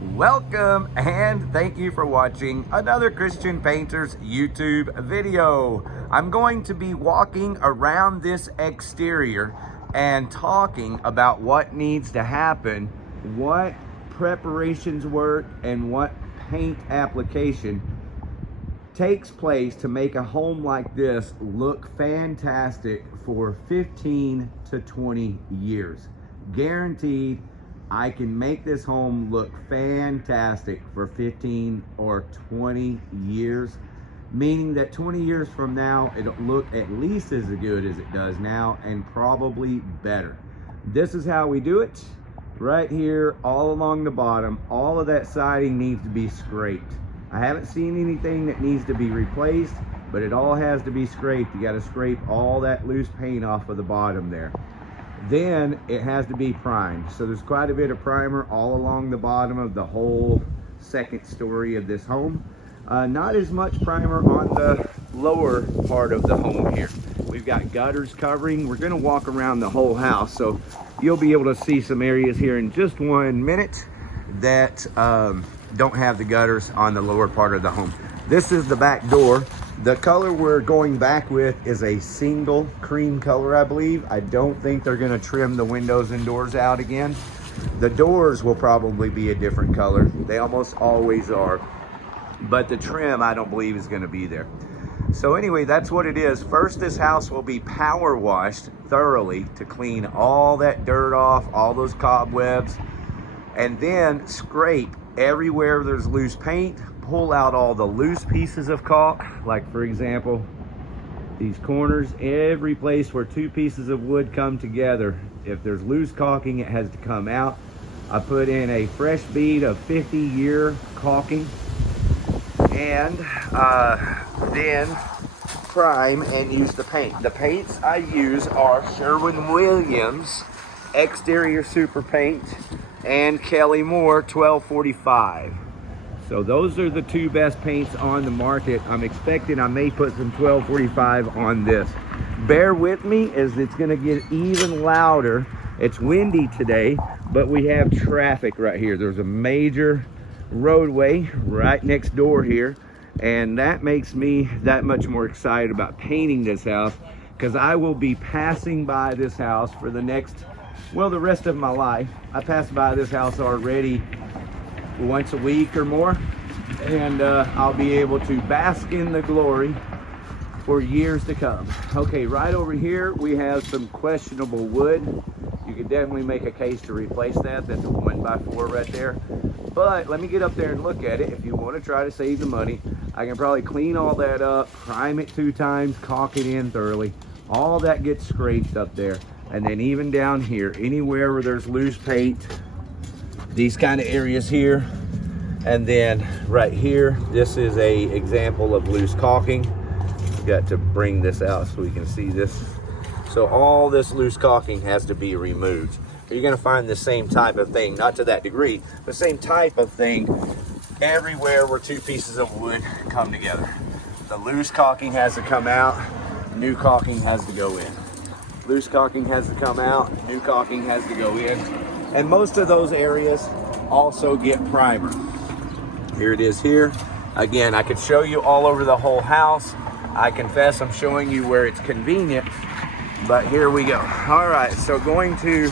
Welcome and thank you for watching another Christian Painter's YouTube video. I'm going to be walking around this exterior and talking about what needs to happen, what preparations work, and what paint application takes place to make a home like this look fantastic for 15 to 20 years. Guaranteed, I can make this home look fantastic for 15 or 20 years, meaning that 20 years from now, it'll look at least as good as it does now and probably better. This is how we do it. Right here, all along the bottom, all of that siding needs to be scraped. I haven't seen anything that needs to be replaced, but it all has to be scraped. You got to scrape all that loose paint off of the bottom there. Then it has to be primed. So there's quite a bit of primer all along the bottom of the whole second story of this home. Not as much primer on the lower part of the home here. We've got gutters covering. We're going to walk around the whole house, so you'll be able to see some areas here in just 1 minute that don't have the gutters on the lower part of the home. This is the back door. The color we're going back with is a single cream color, I believe. I don't think they're going to trim the windows and doors out again. The doors will probably be a different color. They almost always are. But the trim, I don't believe, is going to be there. So anyway, that's what it is. First, this house will be power washed thoroughly to clean all that dirt off, all those cobwebs, and then scrape everywhere there's loose paint. Pull out all the loose pieces of caulk, like for example, these corners, every place where two pieces of wood come together. If there's loose caulking, it has to come out. I put in a fresh bead of 50-year caulking, and then prime and use the paint. The paints I use are Sherwin-Williams Exterior Super Paint and Kelly Moore 1245. So those are the two best paints on the market. I'm expecting I may put some 1245 on this. Bear with me as it's gonna get even louder. It's windy today, but we have traffic right here. There's a major roadway right next door here, and that makes me that much more excited about painting this house, because I will be passing by this house for the rest of my life. I pass by this house already once a week or more, and I'll be able to bask in the glory for years to come. Okay, right over here we have some questionable wood. You could definitely make a case to replace that. That's a 1x4 right there. But let me get up there and look at it. If you want to try to save the money, I can probably clean all that up, prime it 2 times, caulk it in thoroughly. All that gets scraped up there. And then even down here, anywhere where there's loose paint, these kind of areas here, and then right here, this is a example of loose caulking. I've got to bring this out so we can see this. So all this loose caulking has to be removed. You're going to find the same type of thing, not to that degree, the same type of thing everywhere where two pieces of wood come together. The loose caulking has to come out, new caulking has to go in. Loose caulking has to come out, new caulking has to go in. And most of those areas also get primer. Here it is here. Again, I could show you all over the whole house. I confess I'm showing you where it's convenient, but here we go. All right, so going to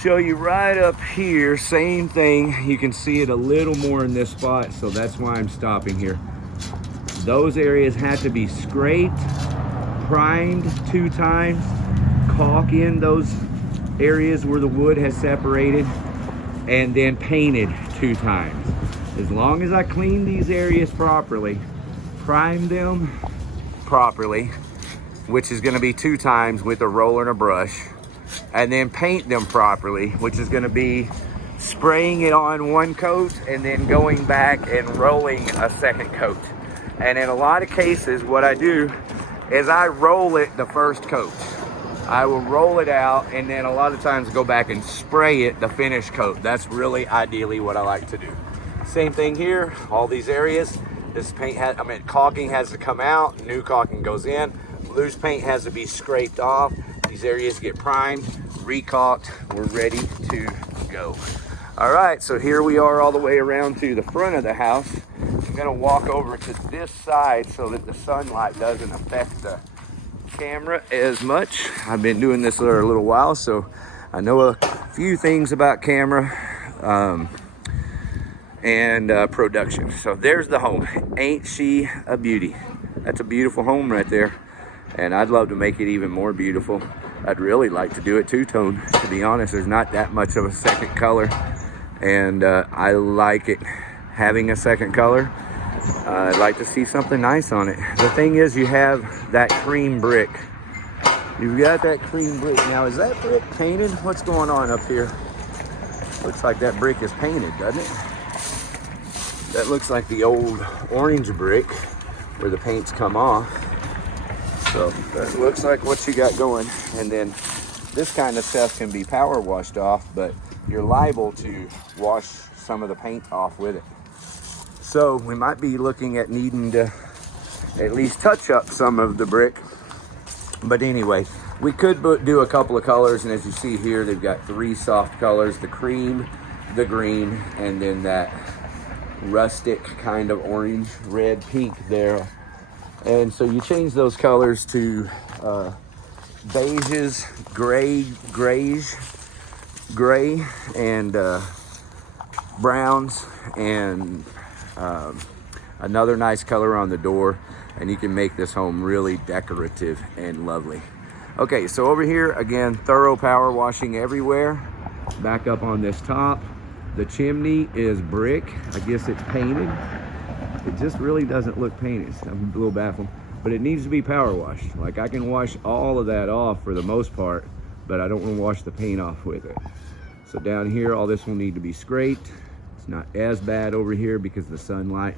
show you right up here, same thing. You can see it a little more in this spot, so that's why I'm stopping here. Those areas have to be scraped, primed 2 times, caulk in those areas where the wood has separated, and then painted 2 times. As long as I clean these areas properly, prime them properly, which is going to be 2 times with a roller and a brush, and then paint them properly, which is going to be spraying it on 1 coat and then going back and rolling a 2nd coat. And in a lot of cases, what I do is I roll it the 1st coat. I will roll it out, and then a lot of times go back and spray it the finish coat. That's really ideally what I like to do. Same thing here, all these areas. This caulking has to come out, new caulking goes in. Loose paint has to be scraped off. These areas get primed, re-caulked, we're ready to go. All right, so here we are all the way around to the front of the house. I'm gonna walk over to this side so that the sunlight doesn't affect the camera as much. I've been doing this for a little while, so I know a few things about camera and production. So there's the home. Ain't she a beauty? That's a beautiful home right there, and I'd love to make it even more beautiful. I'd really like to do it two-tone. To be honest, there's not that much of a second color, and I like it having a second color. I'd like to see something nice on it. The thing is, you have that cream brick. You've got that cream brick. Now, is that brick painted? What's going on up here? Looks like that brick is painted, doesn't it? That looks like the old orange brick where the paint's come off. So that looks like what you got going. And then this kind of stuff can be power washed off, but you're liable to wash some of the paint off with it. So we might be looking at needing to at least touch up some of the brick. But anyway, we could do a couple of colors, and as you see here, they've got 3 soft colors: the cream, the green, and then that rustic kind of orange, red, pink there. And so you change those colors to beiges, gray, and browns, and another nice color on the door, and you can make this home really decorative and lovely. Okay, so over here, again, thorough power washing everywhere. Back up on this top, the chimney is brick. I guess it's painted. It just really doesn't look painted. I'm a little baffled, but it needs to be power washed. Like, I can wash all of that off for the most part, but I don't want to wash the paint off with it. So down here, all this will need to be scraped. It's not as bad over here because the sunlight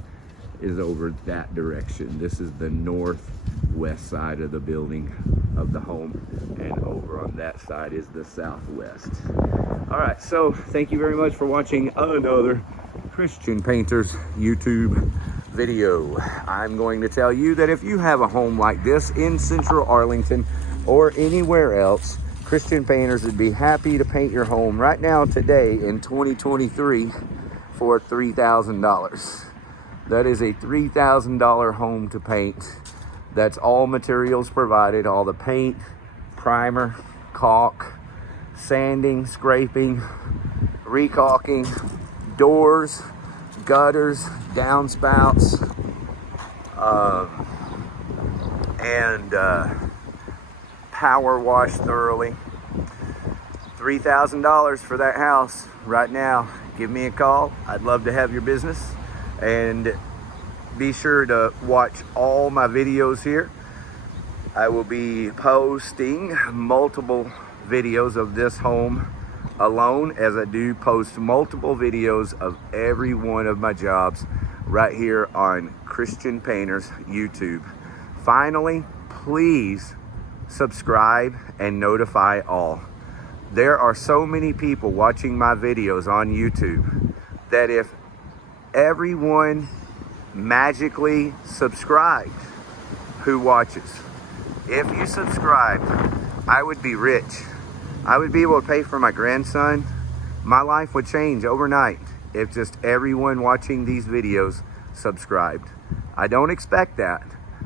is over that direction. This is the northwest side of the building of the home, and over on that side is the southwest. All right, so thank you very much for watching another Christian Painters YouTube video. I'm going to tell you that if you have a home like this in Central Arlington or anywhere else, Christian Painters would be happy to paint your home right now, today in 2023, for $3,000. That is a $3,000 home to paint. That's all materials provided, all the paint, primer, caulk, sanding, scraping, recaulking, doors, gutters, downspouts, and power wash thoroughly. $3,000 for that house right now. Give me a call. I'd love to have your business. And be sure to watch all my videos here. I will be posting multiple videos of this home alone, as I do post multiple videos of every one of my jobs right here on Christian Painters YouTube. Finally, please subscribe and notify all. There are so many people watching my videos on YouTube that if everyone magically subscribed who watches, if you subscribe, I would be rich. I would be able to pay for my grandson. My life would change overnight if just everyone watching these videos subscribed. I don't expect that,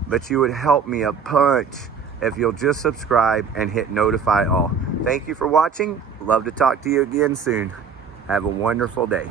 but you would help me a bunch if you'll just subscribe and hit notify all. Thank you for watching. Love to talk to you again soon. Have a wonderful day.